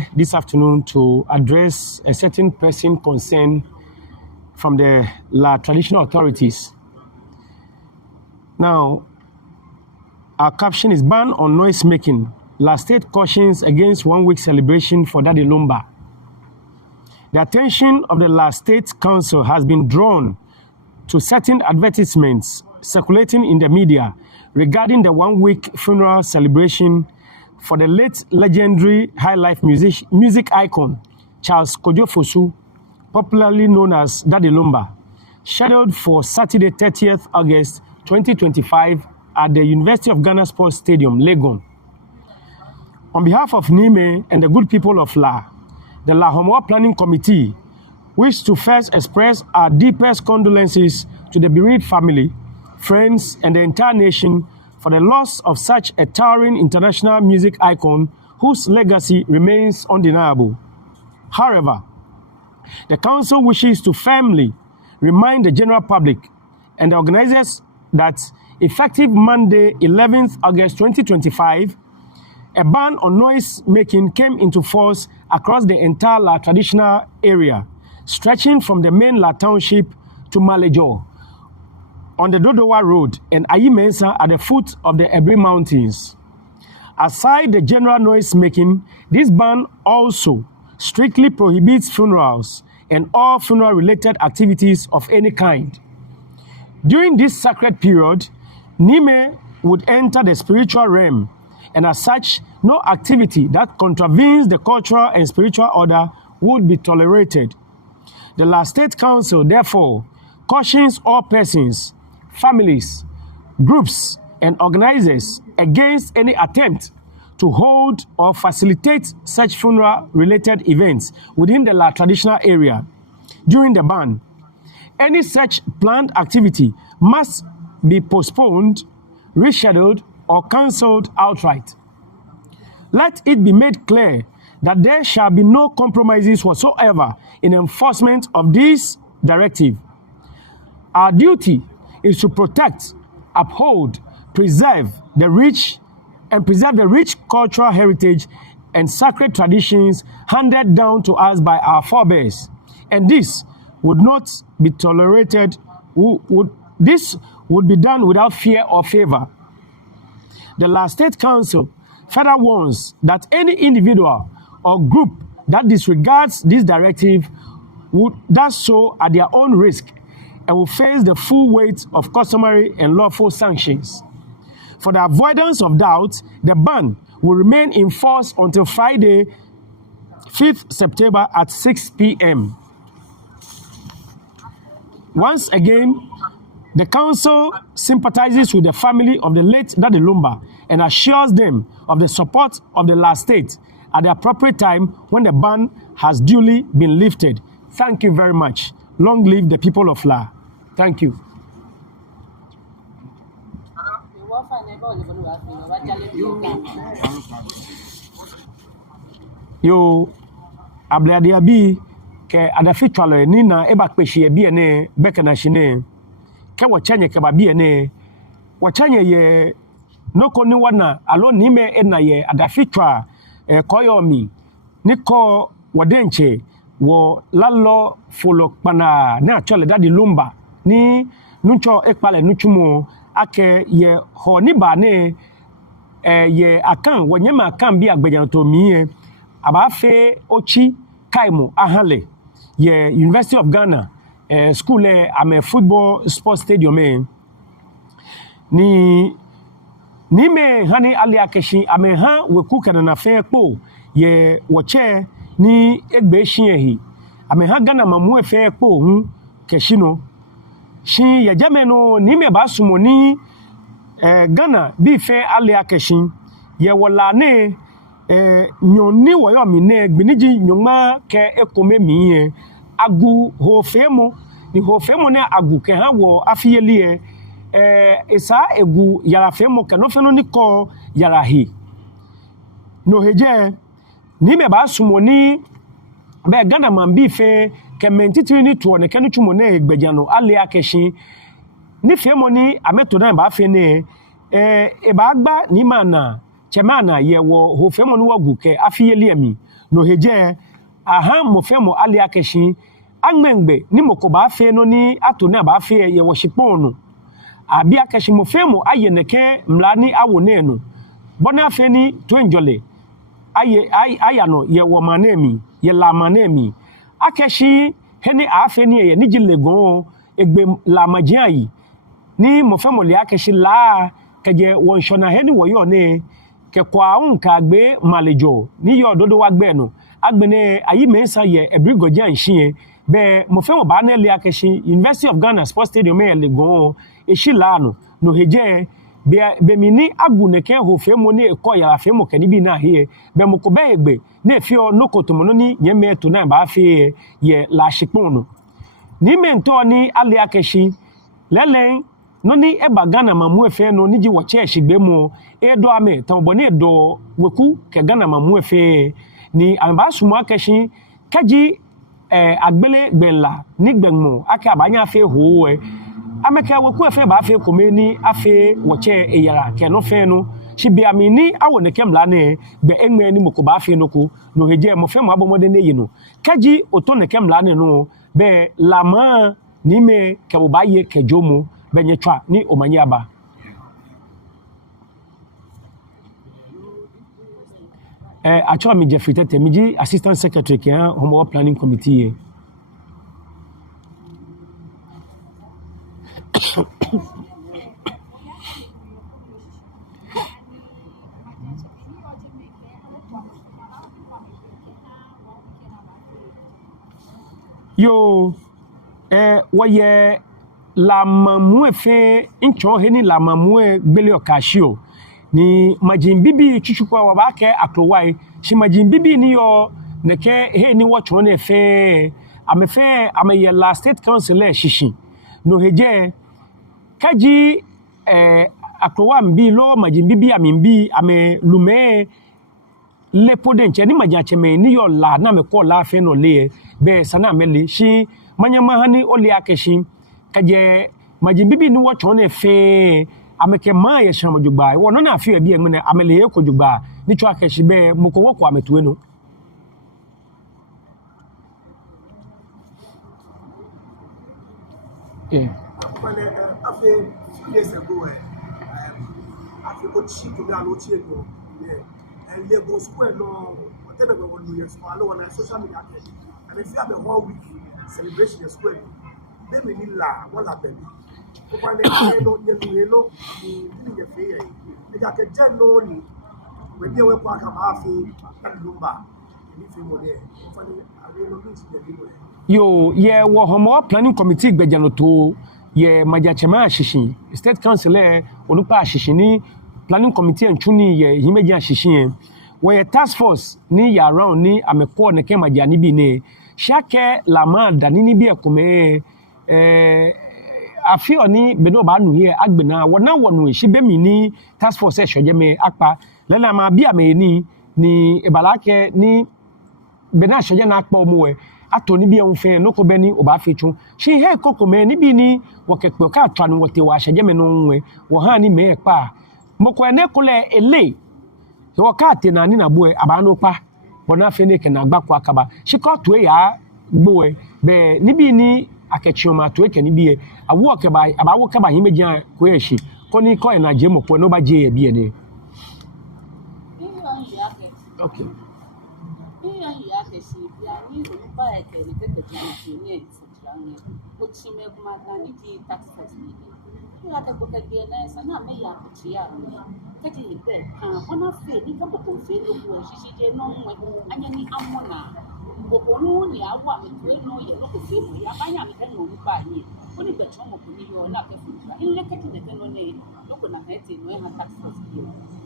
here this afternoon to address a certain pressing concern from the La traditional authorities. Now, our caption is ban on noise making. La State cautions against 1 week celebration for Daddy Lumba. The attention of the La State Council has been drawn to certain advertisements circulating in the media regarding the 1 week funeral celebration for the late legendary high life music icon Charles Kojo Fosu, popularly known as Daddy Lumba, scheduled for Saturday 30th August 2025 at the University of Ghana Sports Stadium, Legon. On behalf of Nime and the good people of La, the La Homoa Planning Committee wish to first express our deepest condolences to the bereaved family, friends, and the entire nation for the loss of such a towering international music icon whose legacy remains undeniable. However, the Council wishes to firmly remind the general public and the organizers that effective Monday, 11th August 2025, a ban on noise making came into force across the entire La traditional area, stretching from the main La Township to Malejo, on the Dodowa Road and Ayi Mensa at the foot of the Ebri Mountains. Aside the general noise making, this ban also strictly prohibits funerals and all funeral-related activities of any kind. During this sacred period, Nime would enter the spiritual realm, and as such, no activity that contravenes the cultural and spiritual order would be tolerated. The La State Council, therefore, cautions all persons, families, groups, and organizers against any attempt to hold or facilitate such funeral-related events within the La traditional area during the ban. Any such planned activity must be postponed, rescheduled, or cancelled outright. Let it be made clear that there shall be no compromises whatsoever in enforcement of this directive. Our duty is to protect, uphold, preserve the rich cultural heritage and sacred traditions handed down to us by our forebears. And this would not be tolerated. This would be done without fear or favor. The La State Council further warns that any individual or group that disregards this directive would do so at their own risk and will face the full weight of customary and lawful sanctions. For the avoidance of doubt, the ban will remain in force until Friday, 5th September at 6 p.m. Once again, the Council sympathizes with the family of the late Daddy Lumba and assures them of the support of the La State at the appropriate time when the ban has duly been lifted. Thank you very much. Long live the people of La. Thank you. Yo, abladia bi ke adafi twalo ni na eba kpehie bi ene beka na shine ke wachanye ke ba bi ene wachanye ye noko ni wana alo ni me ena ye adafi twa koyomi niko wadenche wo lalo folo pana na chole Daddy Lumba ni nuncho ekpale nuchumo ake ye ho ni ba ne ye akan wonyema akan bi agbejano to mi abafe ochi kaimo ahale ye University of Ghana school ame football sports stadium ni me hani ali akeshi ame ha weku kana na fe po ye woche ni egbe hie ame ha Ghana mamu fe po hu keshino shi ye jameno ni me ba sumo ni Ghana bi fe ali akeshi ye wola ne nyoni woyo mi ne gbiniji nyoma ke ekome mi agu hofemo ni hofemo ne agu ke ha wo afiyeli esa egu yara femo ke no feno ni ko yara hi no heje ni me ba sumo ni be Ghana man bi fe ke mentitiri ni to ne ke no chumo ne egbejano ali akeshi ni femo ni ameto na ba fe ne e ba gba ni mana chemana ye wo hofemo no wagu ke afiyeli ami no heje aha mo fe mo ali akeshi angmengbe ni mo ko ba fe no ni ato na ba fe ye wo shipon no abi akeshi mo fe mo aye neke mlani awo ne no bona fe ni to enjole aya no ye wo manemi ye la manemi akeshi heni afe ni ye ni jilegon egbe la majian yi ni mo fe mo le akeshi la keje won shona heni wo yo ne ke kwa unka gbe malejo ni yo dodo wa gbe no agbene ayi mensa ye ebrigoja nshie be mo fe mo ba na le akeshi University of Ghana Sports Stadium e legon e shila no heje be mi ni aguneke ho fe mo ni ko ya fe mo kani bi na he be mo ko be egbe na fi o nokoto mo no ni ye me to na ba fe ye la shipon no ni mento ni ali akeshi lelen no ni eba Ghana mamu efe no ni ji wo che shigbe mu e do ame tan bo ni do weku ke Ghana mamu efe ni amba sumu akeshi kaji agbele gbela ni gbegmo aka abanya fe ho ameka weku efe ba fe komeni afe wo che eyara ke no fe no shibi amini awo ne kemla ne be enme ni moko ba fe no ko no heje mo fe mo abomode ne yi no kaji oto ne kemla ne no be lama ni me ke bo ba ye kejomo benye twa ni omanyaba acho mi Jeffrey Tete miji assistant secretary ke Homo Planning Committee yo woye la mamue fe incho heni la mamue gbele okashio ni majimbibi chuchukwa wabake akrowai shi majimbibi ni yo neke he ni watcho ne fe ame la state council shishi no heje kaji akrowa mbi lo majimbibi amimbi ame lume le podenche ni majacheme ni yo la na me ko la fe no le be sana mele shi manyama hani oli akeshi kaje majimbibi ni watcho ne fe ameke ma ye shama jugba wono na afi bi emene amele ye ko jugba ni twa akeshi be moko woko ametuwe no When after 2 years ago, after Ochi to me Alochi no, and Lagos Square no, whatever we want to use, follow on social media, and if you have a whole week celebration square, they may need la wala baby. Opa le no yelo ni ye fe ye. E ja ke je no ni, we bi we kwa ka ma fi na lumba. Ni fi mo le. Opa le are no bi ti de bi yo ye wo Homo Planning Committee gbejano to ye majachema shishi state council olupa shishi ni planning committee entuni ye himeja shishi wo ye task force ni ya round ni ameko ne ke majani bi ne shake lama dani ni bi ekome afio ni bedo ba nu here agbena wona wonu shibe mi ni task force shoje me apa lena ma bia me ni ebalake ni bena shoje na apa omo atoni bi enfe no ko beni oba fechu shi he koko me ni bi ni wo kepe ka atwa no wote wa hyeje me no nwe wo ha ni me pa moko ene kole ele wo ka te na ni na bo aba no pa bona fe ne ke na gbakwa akaba shi ko to ya gbo be ni bi ni akechi ma to ke ni bi awo ke ba aba wo ka ba hin meji ko ye shi ko ni ko na je moko no ba je e bi ene okay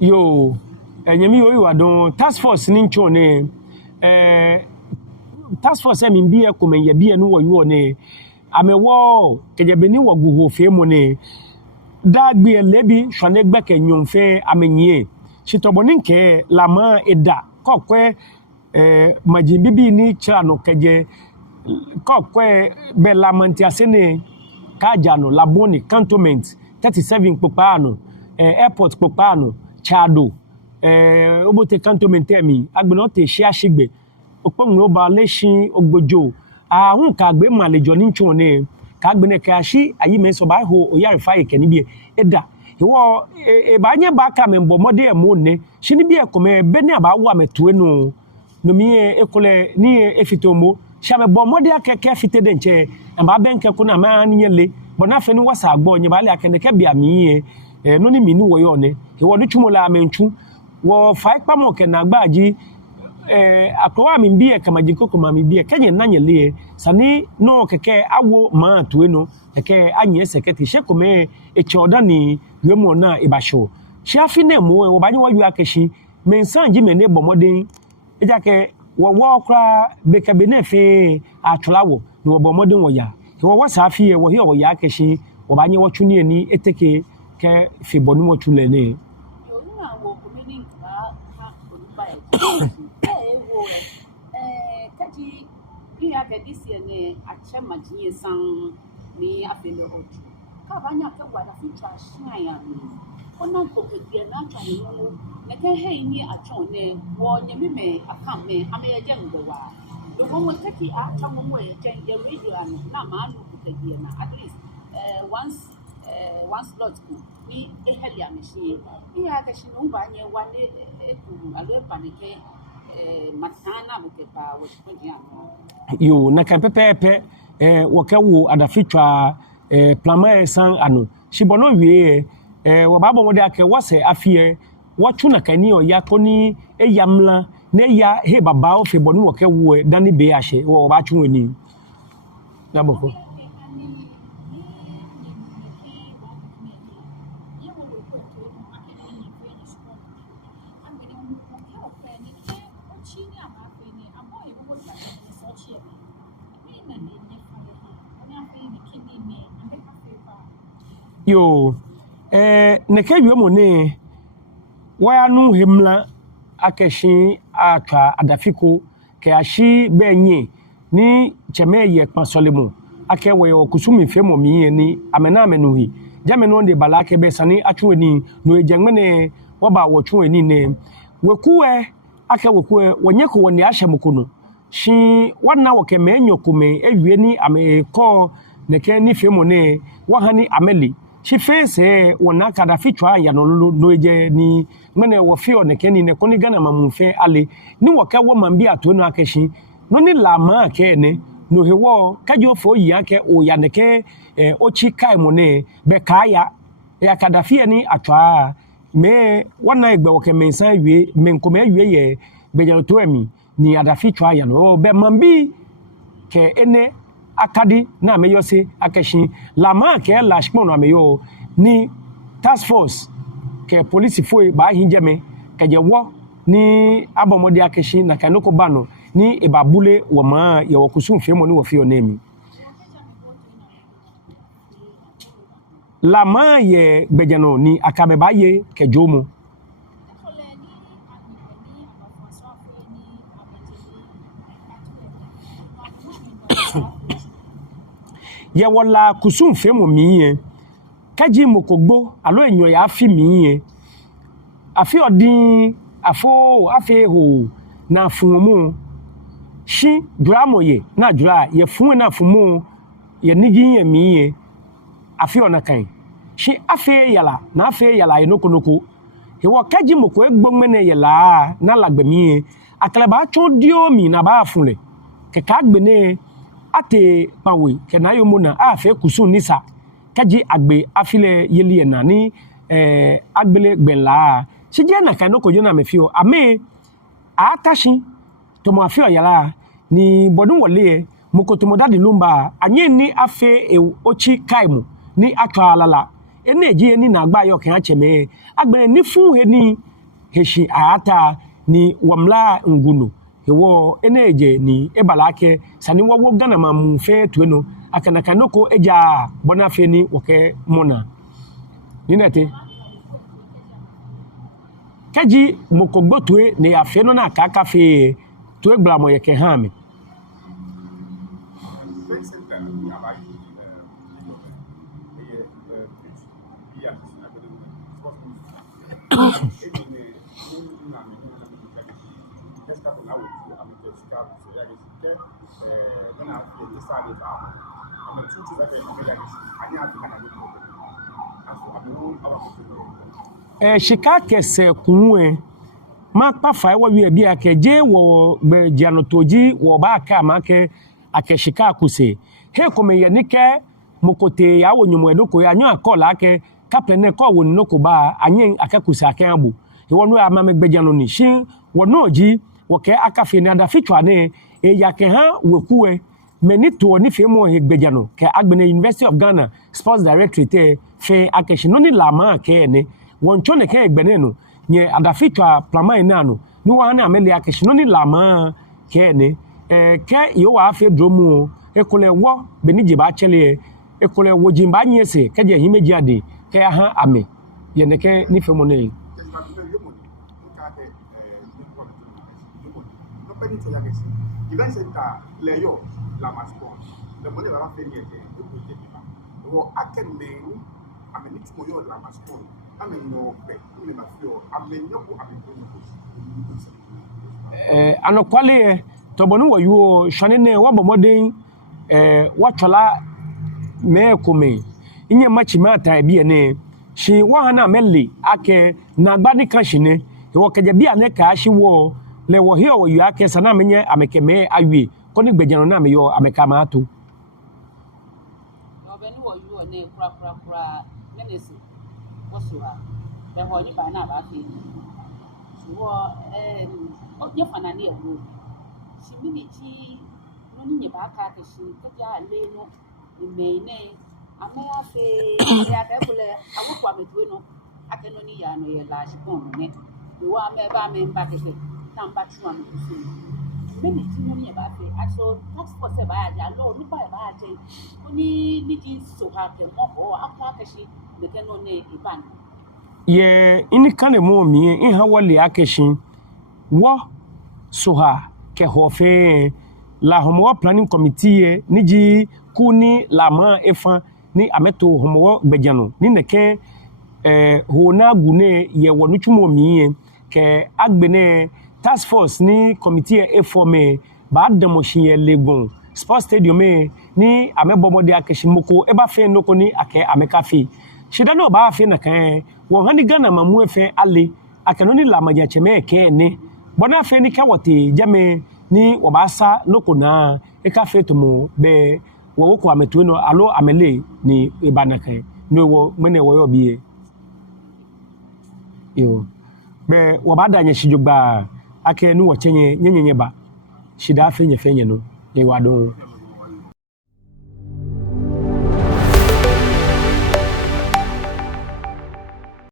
yo enyemi yo wa don task force ni ncho ne task force mi bi e ko men ye bi enu wo yo ne amewo kejebe ni wo guho fe mo ne dagbe elebi hwane gbeke nyonfe amenyie chitoboni nke lama eda kokwe majimbibi ni chano keje kokwe be lamanti asene kajano laboni cantonment 37 popano airport popano chado obote cantonment emi agbeno te shia shigbe okpongro ba leshin ogbojo ahun ka gbe malejo ni nchun ne ka gbe ne ka shi ayi me so ba ho oyare fa ike ni bi eda iwo e ba nye ba ka me mbo mode e mo ne shi ni bi e ko me be ni aba wa me tu enu no mi ekole ni efitomo sha me bo mode akeke fite de nche ba ben ke kuna ma ni le bona fe ni wasa agbo nye ba le akene ke bia mi no ni mi ni wo yo ne iwo ni chumola menchu wo fa ipa mo ke na gbaji akwa mi bi e kama jikoko ma mi bi e kenye na nyele sani no keke awo ma tu enu keke anye seketi sheko me eche oda ni yemo na ibasho shi afine mu wo ba ni wo yu akeshi me sanji me ne bomodin eja ke wo wo kra beka be na fe atulawo ni wo bomodin wo ya wo wasa afie wo hi wo ya akeshi wo ba ni wo tuni eni eteke ke fe bonu wo tule ne yo na wo komini ka ha ko ba kaji iya ga disi ne a ce majin san ni afele oju ka banya ka gwada fi trashin ya ni ona ko ke die na twa ni no ne ke he ni a twa ne wo nye me aka me ame ye je ngwa do wo taki a twa mo ye je ye radio an na ma no ko ke die na at least once lot ko ni e heli a me shi iya ga shi no ba nye wa ne e ku alo pa ne ke matana mkepa wachukujano yo na kan pepepe wokawo adafitwa plama san ano shibono wie wo babo mode ake wase afie wachu na kani o yakoni eyamla na ya he baba o fe bonu wokawo dani be ahye wo ba chu ani na boko yo neke yuemo ne wanu hemla akeshi aka adafiko ke ashi benye ni chemeye kpasolemu ake we okusumi femo mi ni amena amenuhi jameno de balake be sani atweni no ejengmene woba wotweni ne wekuwe ake wekuwe wonyeko woni ahyemukono shi wana woke menyokume ewie ni ameko neke ni femo ne wahani ameli shi face wona kada fitwa ya no eje ni mene wo fio neke ni ne koni gana mamunfe ale ni woka wo mambi atonu akeshi no ni lama ke ne no hewo kajo fo yi ake o ya neke ochi kai mo ne be kaya ya kada fie ni atwa me wana egbe woke mensan wie menkoma wie ye be to emi ni adafitwa ya no be mambi ke ene akadi na meyose akeshi lama ke lashmon na meyo ni task force ke police foi ba hinjeme ke je wo ni abomode akeshi na kanoko bano ni ebabule wo ma ye wo kusum femo ni wo fi onemi lama ye gbejano ni akabe ba ye ke jomo ye wala kusum femo miye kaji mokogbo alo enyo ya afi miye afi odin afo afi ho na funmu shi dramo ye na dra ye fun na fumu ye nigi ye miye afi onakan shi afi yala na afi yala ye nokonoko he wo kaji moko egbomene yala na lagbe miye akalaba chon dio mi na ba funle ke kagbene ate pawe kenayo mona afe kusun nisa kaji agbe afile yeli na ni agbele gbela sije na kanoko jona mefio ame atashi to mo afio yala ni bodun wole moko to mo dadi lumba anye ni afe ochi kaimu ni atwa lala eneji ni na agba yo kan acheme agbere ni fun he ni heshi ata ni wamla nguno hewo eneje ni ebalake sani wawo gana mamu fe tueno akana kanoko eja bona fe ni woke mona ninete kaji mokogbo tue ne afe no na kaka fe tue glamo yeke hame shika kese kunwe ma kpafa ewa wi bi akeje wo gbe janotoji wo ba aka ma ke akeshika akuse he kome ye nike mokote ya wo nyumo edoko ya nyu akola ake kaplene ko wo noko ba anyen akakusa ake abu iwo no ama megbe jano ni shin wo no ji wo ke akafe ni ada fitwa ne e ya ke ha wekuwe meni to ni fe mo he gbejano ke agbene University of Ghana Sports Directorate fe akeshi no ni lama ke ne won chone ke egbene no nye adafitwa plama ina no ni wa na ameli akeshi no ni lama ke ne ke yo wa afi dromu ekole wo benije ba chele ekole wo jimba nyese ke je himeji ade ke aha ame ye ne ke ni femo ne anokwale tobonu wo yo shane ne wo bomoden watwala me kome inye machi mata bi ne shi wa na meli ake na gbani kan shi ne wo keje bi ane ka shi wo le wo he wo yo ake sana menye amekeme awie ko ni gbejano na me yo ameka ma to no be ni wo yo ne kura menesi wo so ha be ho ni ba na ba fi wo o je fana ne wo shi mini chi no ni ba ka ke shi ke ja le no imene amaya fe ya ka kule awukwa metwe no akeno ni ya no ye la shi pon ne wo ame ba me mba ke na mba tu am ku mini ti no ni ba fe aso tax force ba ya lo ni ba ya je ko ni ji so ha ke mo ho akwa ke shi de ke no ne iban ye ini kane mo mi in ha wale akeshin wo so ha ke ho fe la homo planning committee ni ji kuni lama efa ni ameto homo gbejano ni neke ho na gune ye wonu chumo mi ke agbene task force ni committee e forme ba demoshin ye legon sports stadium ni amebomode akeshimoko e ba fe noko ni ake ameka fe shida no ba fe na kan wo hani Ghana mamu efe ale akeno ni lama ja cheme ke ne bona fe ni ka wote jame ni wabasa noko na e ka fe to mo be wo ko ametu no alo amele ni ibanaka no wo mene wo yo bie yo be wabada nya shijogba ake nu wo chenye nyenye ba shida fe nye no e wado